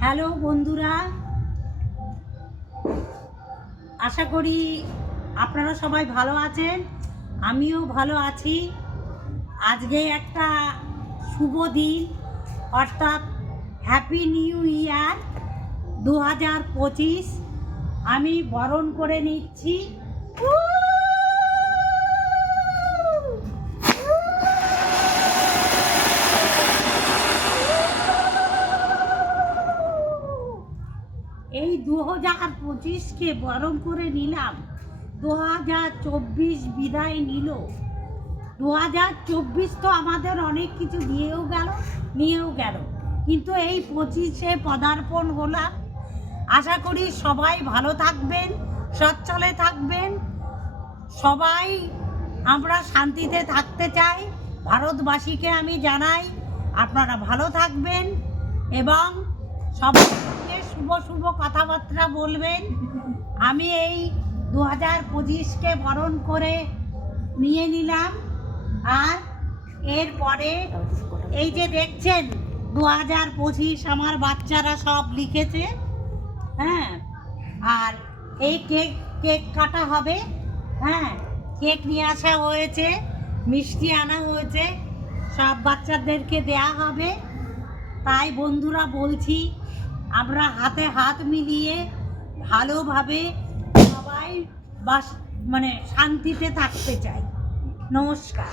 Hello বন্ধুরা, আশা করি আপনারা সবাই ভালো আছেন। আমিও ভালো আছি। আজকে একটা শুভ দিন, অর্থাৎ হ্যাপি নিউ ইয়ার 2025 আমি বরণ করে নিচ্ছি। এই 2025কে বরণ করে নিলাম। 2024 বিদায় নিল। 2024 তো আমাদের অনেক কিছু নিয়েও গেল, কিন্তু এই 25-এ পদার্পণ হলাম। আশা করি সবাই ভালো থাকবেন, সচ্ছলে থাকবেন। সবাই আমরা শান্তিতে থাকতে চাই। ভারতবাসীকে আমি জানাই আপনারা ভালো থাকবেন এবং সবাইকে শুভ কথাবার্তা বলবেন। আমি এই 2025কে বরণ করে নিয়ে নিলাম। আর এরপরে এই যে দেখছেন 2025 আমার বাচ্চারা সব লিখেছে। হ্যাঁ, আর এই কেক কাটা হবে। হ্যাঁ, কেক নিয়ে আসা হয়েছে, মিষ্টি আনা হয়েছে, সব বাচ্চাদেরকে দেয়া হবে। তাই বন্ধুরা বলছি, আমরা হাতে হাত মিলিয়ে ভালোভাবে সবাই শান্তিতে থাকতে চাই। নমস্কার।